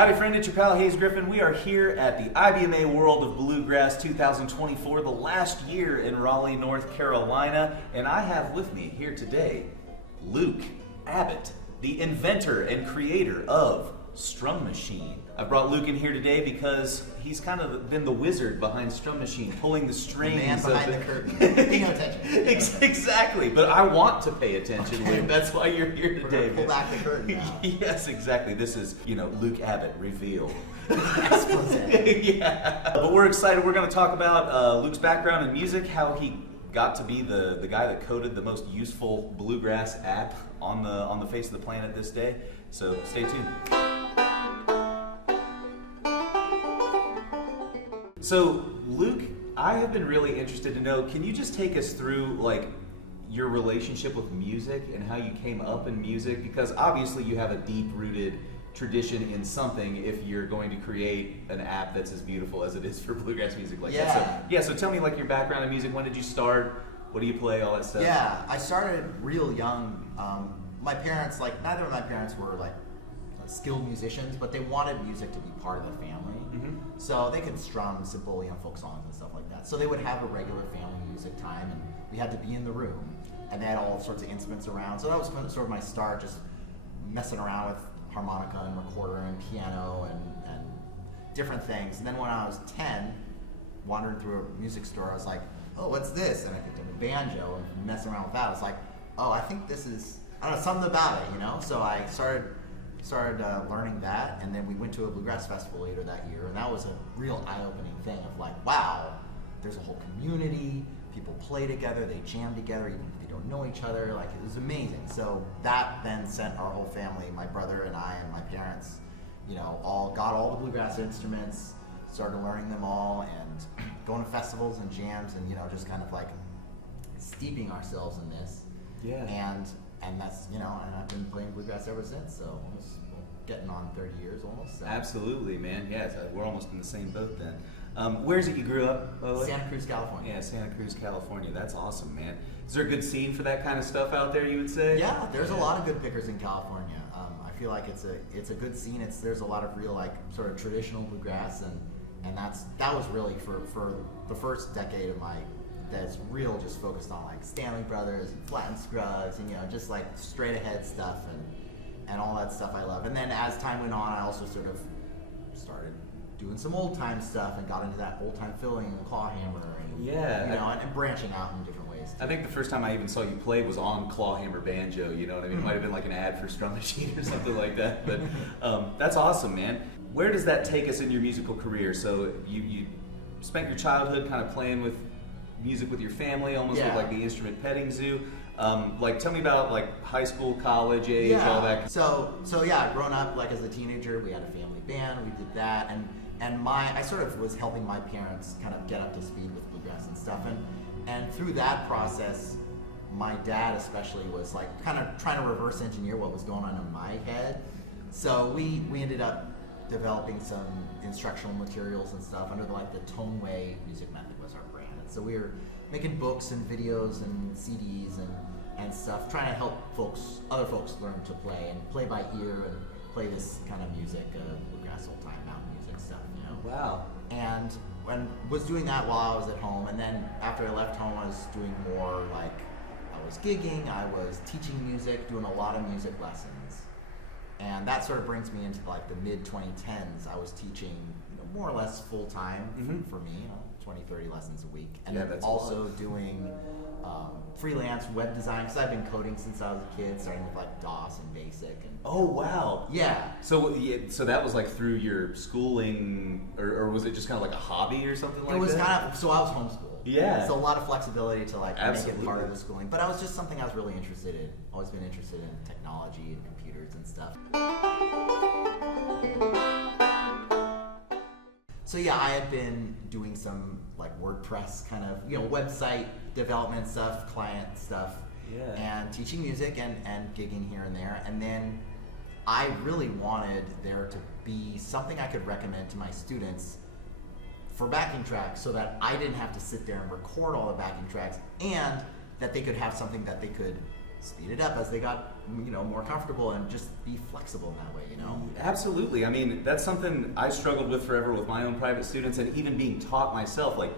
Howdy friend, it's your pal Hayes Griffin. We are here at the IBMA World of Bluegrass 2024, the last year in Raleigh, North Carolina. And I have with me here today, Luke Abbott, the inventor and creator of Strum Machine. I brought Luke in here today because he's kind of been the wizard behind Strum Machine, pulling the strings. The man behind the curtain. Pay no attention. Exactly, but I want to pay attention, Luke. That's why you're here today. Pull back the curtain now. Yes, exactly. This is, Luke Abbott reveal. Yeah. But we're excited. We're going to talk about Luke's background in music, how he got to be the guy that coded the most useful bluegrass app on the face of the planet this day. So stay tuned. So, Luke, I have been really interested to know, can you just take us through, your relationship with music and how you came up in music? Because obviously you have a deep-rooted tradition in something if you're going to create an app that's as beautiful as it is for bluegrass music like that. So tell me, your background in music. When did you start? What do you play? All that stuff. Yeah, I started real young. My parents, neither of my parents were, skilled musicians, but they wanted music to be part of their family. Mm-hmm. So they could strum simple, folk songs and stuff like that. So they would have a regular family music time, and we had to be in the room. And they had all sorts of instruments around. So that was sort of my start, just messing around with harmonica and recorder and piano and different things. And then when I was 10, wandering through a music store, I was like, oh, what's this? And I picked up a banjo and messing around with that. I was like, oh, I think this is, I don't know, something about it, So I started learning that, and then we went to a bluegrass festival later that year, and that was a real eye-opening thing of wow, there's a whole community, people play together, they jam together, even if they don't know each other, it was amazing. So that then sent our whole family, my brother and I and my parents, all got all the bluegrass instruments, started learning them all, and going to festivals and jams, and just kind of steeping ourselves in this. Yeah. And that's, and I've been playing bluegrass ever since, so almost getting on 30 years almost. So. Absolutely, man. Yeah, we're almost in the same boat then. Where's it you grew up, by the way? Santa Cruz, California. Yeah, Santa Cruz, California. That's awesome, man. Is there a good scene for that kind of stuff out there, you would say? Yeah, there's a lot of good pickers in California. I feel like it's a good scene. There's a lot of real, sort of traditional bluegrass, and that was really for the first decade of that's real, just focused on Stanley Brothers and Flatt and Scruggs and just straight ahead stuff and all that stuff I love. And then as time went on, I also sort of started doing some old time stuff and got into that old time filling and the claw hammer and and branching out in different ways too. I think the first time I even saw you play was on clawhammer banjo. You know what I mean? It might have been an ad for Strum Machine or something like that. But that's awesome, man. Where does that take us in your musical career? So you spent your childhood kind of playing with music with your family, almost with the instrument petting zoo. Tell me about high school, college age, all that. So growing up as a teenager, we had a family band. We did that, and I sort of was helping my parents kind of get up to speed with bluegrass and stuff, and through that process, my dad especially was kind of trying to reverse engineer what was going on in my head. So we ended up developing some instructional materials and stuff under the Toneway music method was our brand. And so we were making books and videos and CDs and stuff, trying to help other folks learn to play and play by ear and play this kind of music, bluegrass, old time mountain music stuff, Wow. And was doing that while I was at home, and then after I left home, I was doing more I was gigging, I was teaching music, doing a lot of music lessons. And that sort of brings me into the mid 2010s. I was teaching more or less full time for me, 20, 30 lessons a week. And then also doing freelance web design, because I've been coding since I was a kid, starting with DOS and BASIC. Oh, wow. Yeah. So that was through your schooling, or was it just kind of a hobby or something like that? It was kind of, so I was homeschooled. Yeah. So a lot of flexibility to make Absolutely. it part of the schooling. But I was just something I was really interested in. Always been interested in technology and computers and stuff. So I had been doing some WordPress kind of, website development stuff, client stuff, and teaching music and gigging here and there. And then I really wanted there to be something I could recommend to my students for backing tracks, so that I didn't have to sit there and record all the backing tracks, and that they could have something that they could speed it up as they got, more comfortable, and just be flexible that way, Absolutely. I mean, that's something I struggled with forever with my own private students, and even being taught myself. Like,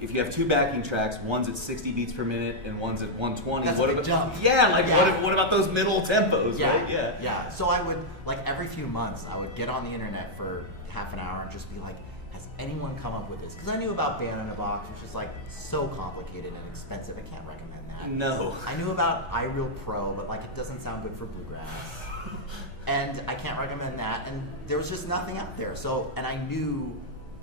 if you have two backing tracks, one's at 60 beats per minute and one's at 120. That's what a big about jump. Yeah, like Yeah. What about those middle tempos, right? Yeah. So I would, like, every few months, I would get on the internet for half an hour and just be like, has anyone come up with this? Because I knew about Band in a Box, which is like so complicated and expensive. I can't recommend that. No. I knew about iReal Pro, but like it doesn't sound good for bluegrass. And I can't recommend that. And there was just nothing out there. So, and I knew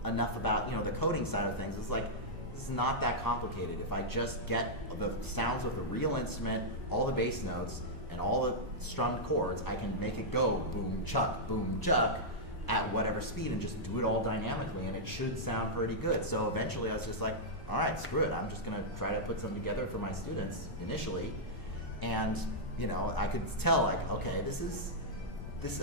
enough about, the coding side of things. It's like, it's not that complicated. If I just get the sounds of the real instrument, all the bass notes, and all the strummed chords, I can make it go boom, chuck, at whatever speed, and just do it all dynamically, and it should sound pretty good. So eventually I was just like, all right, screw it. I'm just gonna try to put something together for my students initially. And, I could tell, like, okay, this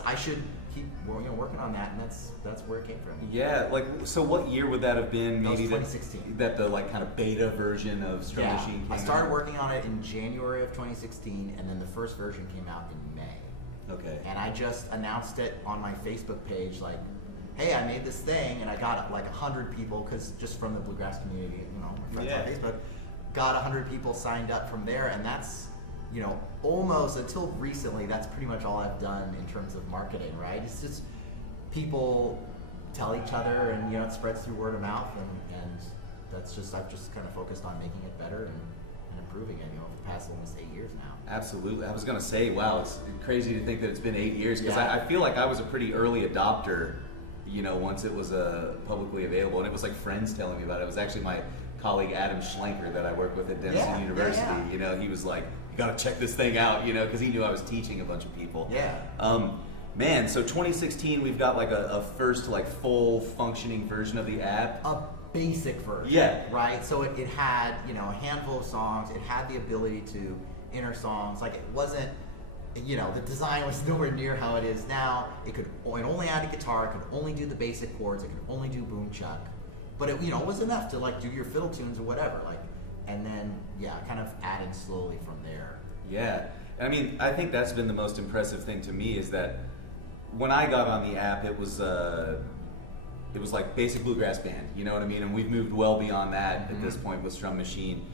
I should keep working on that, and that's where it came from. Yeah, like, so what year would that have been? That was Maybe 2016. That the like kind of beta version of Strum Machine came I started out? working on it in January of 2016, and then the first version came out in May. Okay. And I just announced it on my Facebook page, like, hey, I made this thing, and I got like 100 people, because just from the bluegrass community, my friends on Facebook, got 100 people signed up from there, and that's, almost until recently, that's pretty much all I've done in terms of marketing, right? It's just people tell each other, and it spreads through word of mouth, and that's just, I've just kind of focused on making it better and improving it, for the past almost 8 years now. Absolutely. I was going to say, wow, it's crazy to think that it's been 8 years, because Yeah. I feel like I was a pretty early adopter, once it was publicly available, and it was like friends telling me about it. It was actually my colleague Adam Schlenker that I work with at Dempsey University. He was like, you got to check this thing out, because he knew I was teaching a bunch of people. Yeah. Man, so 2016, we've got like a first like full functioning version of the app. A basic version. Yeah. Right? So it had, a handful of songs. It had the ability to enter songs. Like, it wasn't, the design was nowhere near how it is now. It only add a guitar. It could only do the basic chords. It could only do boom chuck. But it, was enough to like do your fiddle tunes or whatever. Like, and then, kind of adding slowly from there. Yeah. I mean, I think that's been the most impressive thing to me, is that when I got on the app, it was like basic bluegrass band, you know what I mean? And we've moved well beyond that at this point with Strum Machine.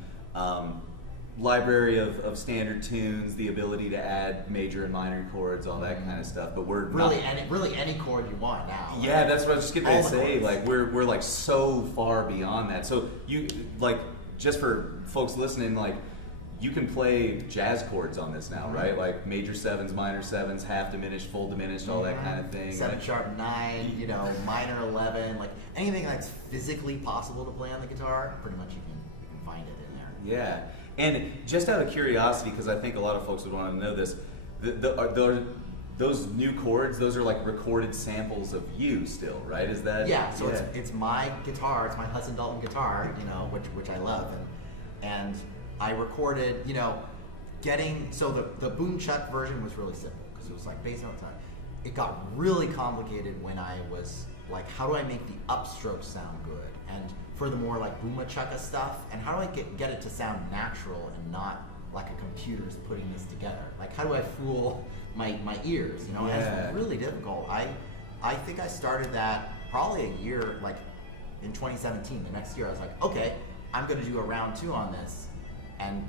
Library of standard tunes, the ability to add major and minor chords, all that kind of stuff. But we're Really, not, any chord you want now. yeah, that's what I was just getting ready to All the say. chords. Like we're like so far beyond that. So you like, just for folks listening, like, you can play jazz chords on this now, right? Like major sevens, minor sevens, half diminished, full diminished, all that kind of thing. 7 Like, sharp 9, minor 11, like anything that's physically possible to play on the guitar, pretty much you can find it in there. yeah. And just out of curiosity, because I think a lot of folks would want to know this, those new chords, those are like recorded samples of you still, right? Is that? Yeah, so it's my guitar, it's my Hudson Dalton guitar, which I love, and I recorded, so the boom chuck version was really simple, because it was like bass note time. It got really complicated when I was like, how do I make the upstroke sound good? And for the more like booma chucka stuff, and how do I get it to sound natural and not like a computer's putting this together? Like, how do I fool my ears? And it's really difficult. I think I started that probably a year, like in 2017. The next year I was like, okay, I'm gonna do a round 2 on this, and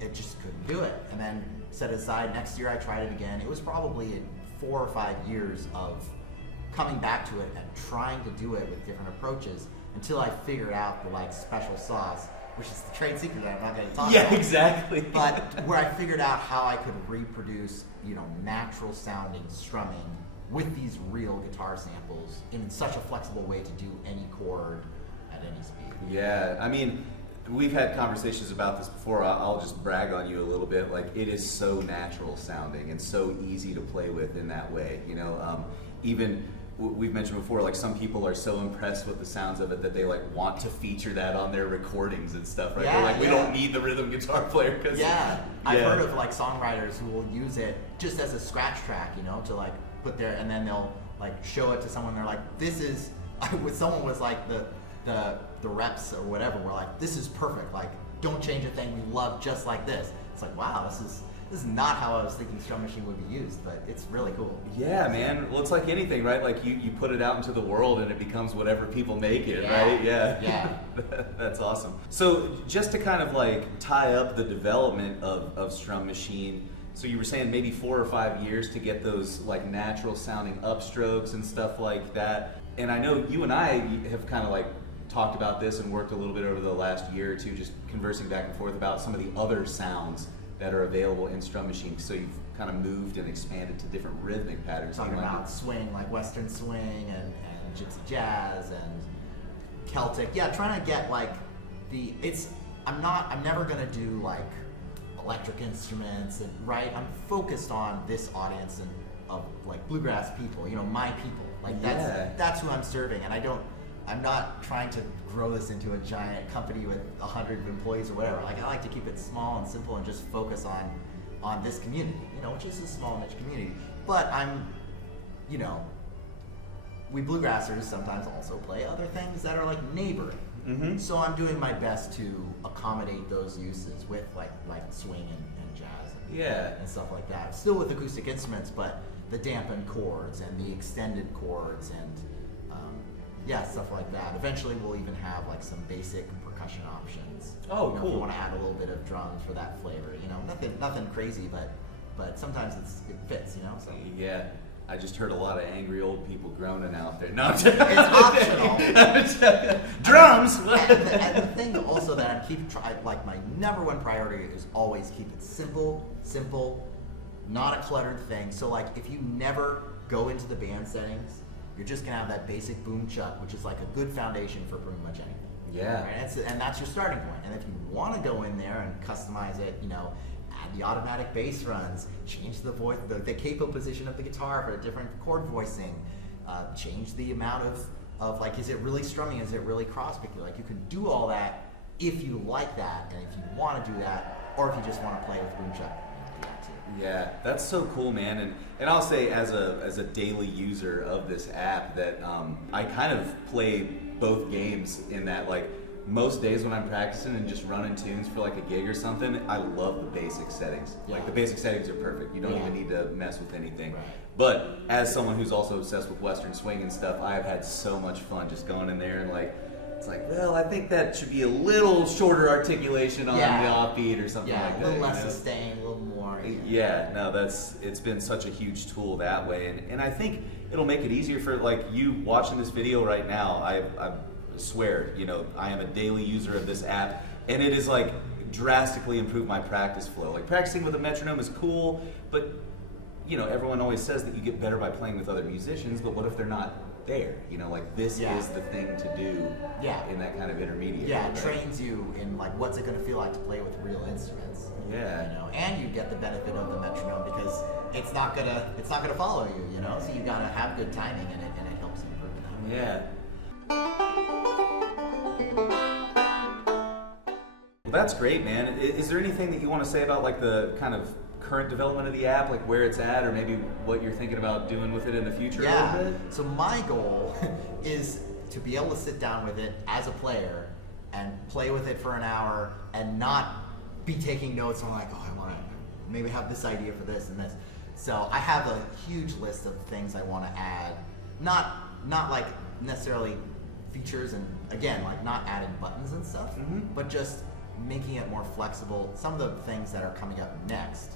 it just couldn't do it. And then set it aside. Next year I tried it again. It was probably 4 or 5 years of coming back to it and trying to do it with different approaches until I figured out the like special sauce, which is the trade secret that I'm not going to talk about. Yeah, exactly. But where I figured out how I could reproduce, natural sounding strumming with these real guitar samples in such a flexible way to do any chord at any speed. Yeah, I mean, we've had conversations about this before. I'll just brag on you a little bit. Like, it is so natural sounding and so easy to play with in that way. Even we've mentioned before, like, some people are so impressed with the sounds of it that they like want to feature that on their recordings and stuff, right? They're like, we don't need the rhythm guitar player. I've heard of like songwriters who will use it just as a scratch track, to like put their, and then they'll like show it to someone. They're like, this is, someone was like the reps or whatever were like, this is perfect. Like, don't change a thing. We love just like this. it's like, wow, this is not how I was thinking Strum Machine would be used, but it's really cool. Yeah, man. Well, it's like anything, right? Like you put it out into the world and it becomes whatever people make it, right? Yeah. That's awesome. So just to kind of like tie up the development of Strum Machine, so you were saying maybe 4 or 5 years to get those like natural sounding upstrokes and stuff like that. And I know you and I have kind of like talked about this and worked a little bit over the last year or two, just conversing back and forth about some of the other sounds that are available in Strum Machine. So you've kind of moved and expanded to different rhythmic patterns. Talking about swing, like Western swing and gypsy jazz and Celtic. Yeah, trying to get like I'm never gonna do like electric instruments and I'm focused on this audience and of like bluegrass people, my people. Like that's who I'm serving, and I'm not trying to grow this into a giant company with 100 employees or whatever. Like I like to keep it small and simple and just focus on this community, which is a small niche community. But we bluegrassers sometimes also play other things that are like neighboring. Mm-hmm. So I'm doing my best to accommodate those uses with like swing and jazz and stuff like that. Still with acoustic instruments, but the dampened chords and the extended chords and stuff like that. Eventually we'll even have like some basic percussion options. Oh, cool. If you want to add a little bit of drums for that flavor, nothing crazy, but sometimes it fits, So. Yeah. I just heard a lot of angry old people groaning out there. No, it's optional. Drums. and the thing also that I'm like my number one priority is always keep it simple, not a cluttered thing. So like if you never go into the band settings, you're just gonna have that basic boom chuck, which is like a good foundation for pretty much anything. Yeah. Right? And that's your starting point. And if you want to go in there and customize it, add the automatic bass runs, change the voice, the capo position of the guitar for a different chord voicing, change the amount of like, is it really strumming? Is it really cross-picking? Like you can do all that if you like that, and if you want to do that, or if you just want to play with boom chuck. Yeah, that's so cool, man. And I'll say as a daily user of this app that I kind of play both games in that like most days when I'm practicing and just running tunes for like a gig or something, I love the basic settings. Yeah. Like the basic settings are perfect. You don't even need to mess with anything. Right. But as someone who's also obsessed with Western swing and stuff, I've had so much fun just going in there and like, it's like, well, I think that should be a little shorter articulation on the offbeat or something like that. A little less sustained, a little more. Yeah, no, it's been such a huge tool that way. And I think it'll make it easier for like you watching this video right now. I swear, I am a daily user of this app, and it is like drastically improved my practice flow. Like practicing with a metronome is cool, but everyone always says that you get better by playing with other musicians, but what if they're not there? Like this is the thing to do in that kind of intermediate. Yeah, it trains you in like what's it going to feel like to play with real instruments. Yeah. And you get the benefit of the metronome because it's not gonna follow you, So you gotta have good timing in it, and it helps you improve that. Yeah. Well, that's great, man. Is there anything that you want to say about like the kind of current development of the app, like where it's at, or maybe what you're thinking about doing with it in the future? Yeah. A little bit? So my goal is to be able to sit down with it as a player and play with it for an hour and not be taking notes on like, I want to maybe have this idea for this and this. So I have a huge list of things I want to add. Not like necessarily features, and again, like not adding buttons and stuff, but just making it more flexible. Some of the things that are coming up next,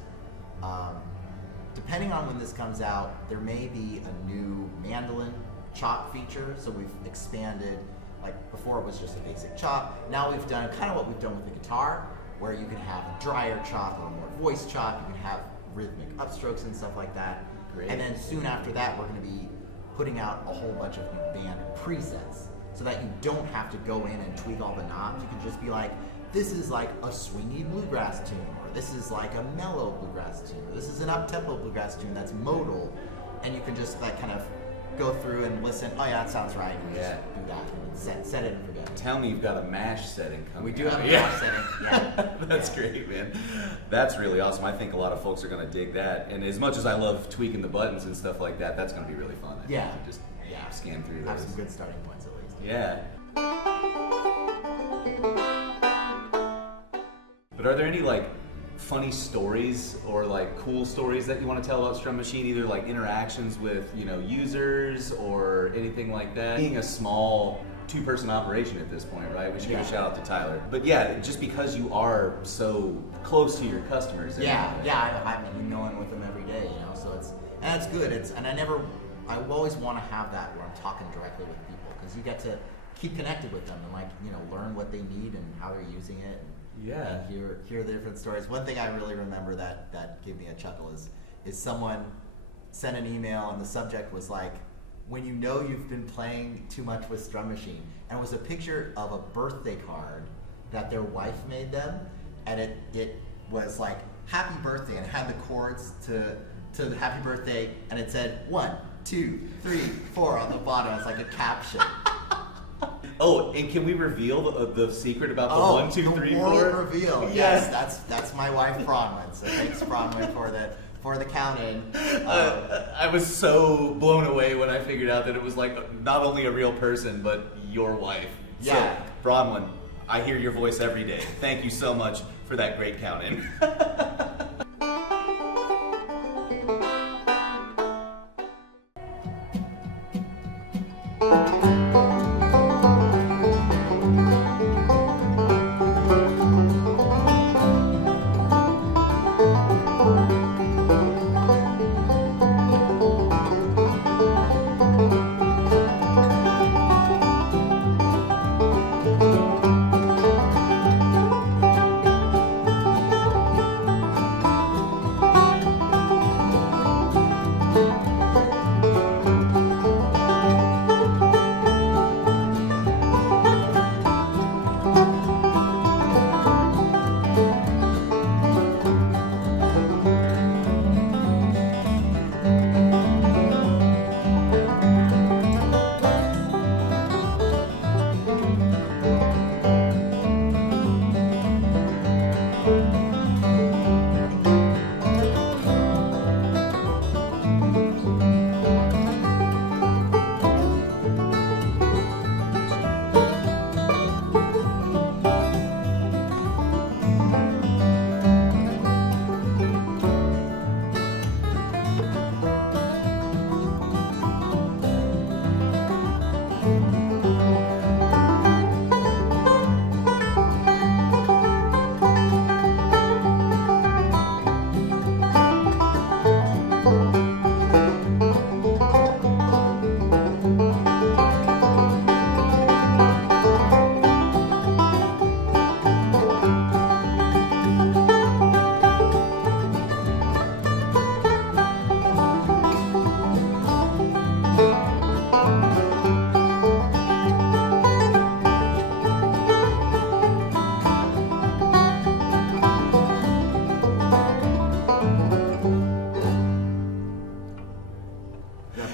depending on when this comes out, there may be a new mandolin chop feature. So we've expanded, like before it was just a basic chop. Now we've done kind of what we've done with the guitar, where you can have a drier chop or a more voice chop. You can have rhythmic upstrokes and stuff like that. Great. And then soon after that, we're going to be putting out a whole bunch of new band presets, so that you don't have to go in and tweak all the knobs. You can just be like, this is like a swingy bluegrass tune, or this is like a mellow bluegrass tune, or this is an up-tempo bluegrass tune that's modal, and you can just like kind of go through and listen. Oh yeah, that sounds right. And just do that and set it and forget. Tell me you've got a mash setting coming. We do have a mash setting. Yeah, that's great, man. That's really awesome. I think a lot of folks are going to dig that. And as much as I love tweaking the buttons and stuff like that, that's going to be really fun. Just scan through those. Have some good starting points at least. Yeah. But are there any like funny stories or like cool stories that you want to tell about Strum Machine, either like interactions with, you know, users or anything like that? Being a small two-person operation at this point, right? We should give a shout out to Tyler. But yeah, just because you are so close to your customers. I'm emailing with them every day, you know, so it's good. I always want to have that where I'm talking directly with people, because you get to keep connected with them and, like, you know, learn what they need and how they're using it. And hear the different stories. One thing I really remember that gave me a chuckle is someone sent an email and the subject was like, when you know you've been playing too much with Strum Machine, and it was a picture of a birthday card that their wife made them, and it was like happy birthday, and it had the chords to the happy birthday, and it said 1, 2, 3, 4 on the bottom. It's like a caption. Oh, and can we reveal the secret about the 1, 2, 3, 4? The world reveal. Yes, that's my wife Bronwyn. So thanks Bronwyn for the count-in. I was so blown away when I figured out that it was like not only a real person, but your wife. Yeah. So, Bronwyn, I hear your voice every day. Thank you so much for that great count-in.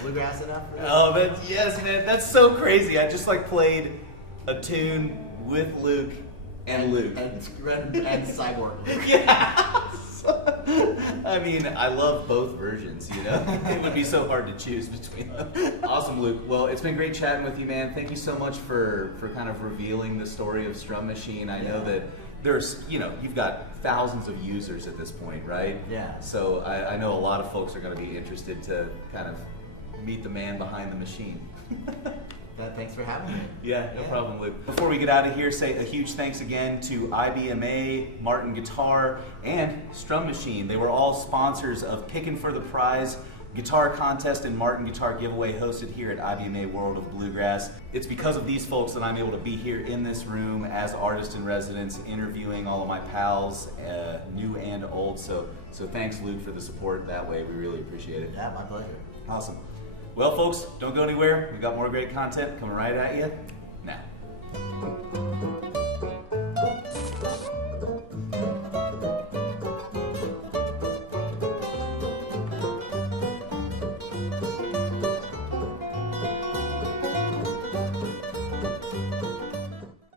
Bluegrass enough? Oh, but yes, man, that's so crazy. I just like played a tune with Luke and Luke. And Cyborg Luke. Yes. I mean, I love both versions, you know? It would be so hard to choose between them. Awesome, Luke. Well, it's been great chatting with you, man. Thank you so much for kind of revealing the story of Strum Machine. I know that there's, you know, you've got thousands of users at this point, right? Yeah. So I know a lot of folks are going to be interested to kind of meet the man behind the machine. Thanks for having me. Yeah, no problem, Luke. Before we get out of here, say a huge thanks again to IBMA, Martin Guitar, and Strum Machine. They were all sponsors of Pickin' for the Prize guitar contest and Martin Guitar giveaway hosted here at IBMA World of Bluegrass. It's because of these folks that I'm able to be here in this room as artist in residence, interviewing all of my pals, new and old. So thanks, Luke, for the support that way. We really appreciate it. Yeah, my pleasure. Awesome. Well, folks, don't go anywhere. We've got more great content coming right at you now.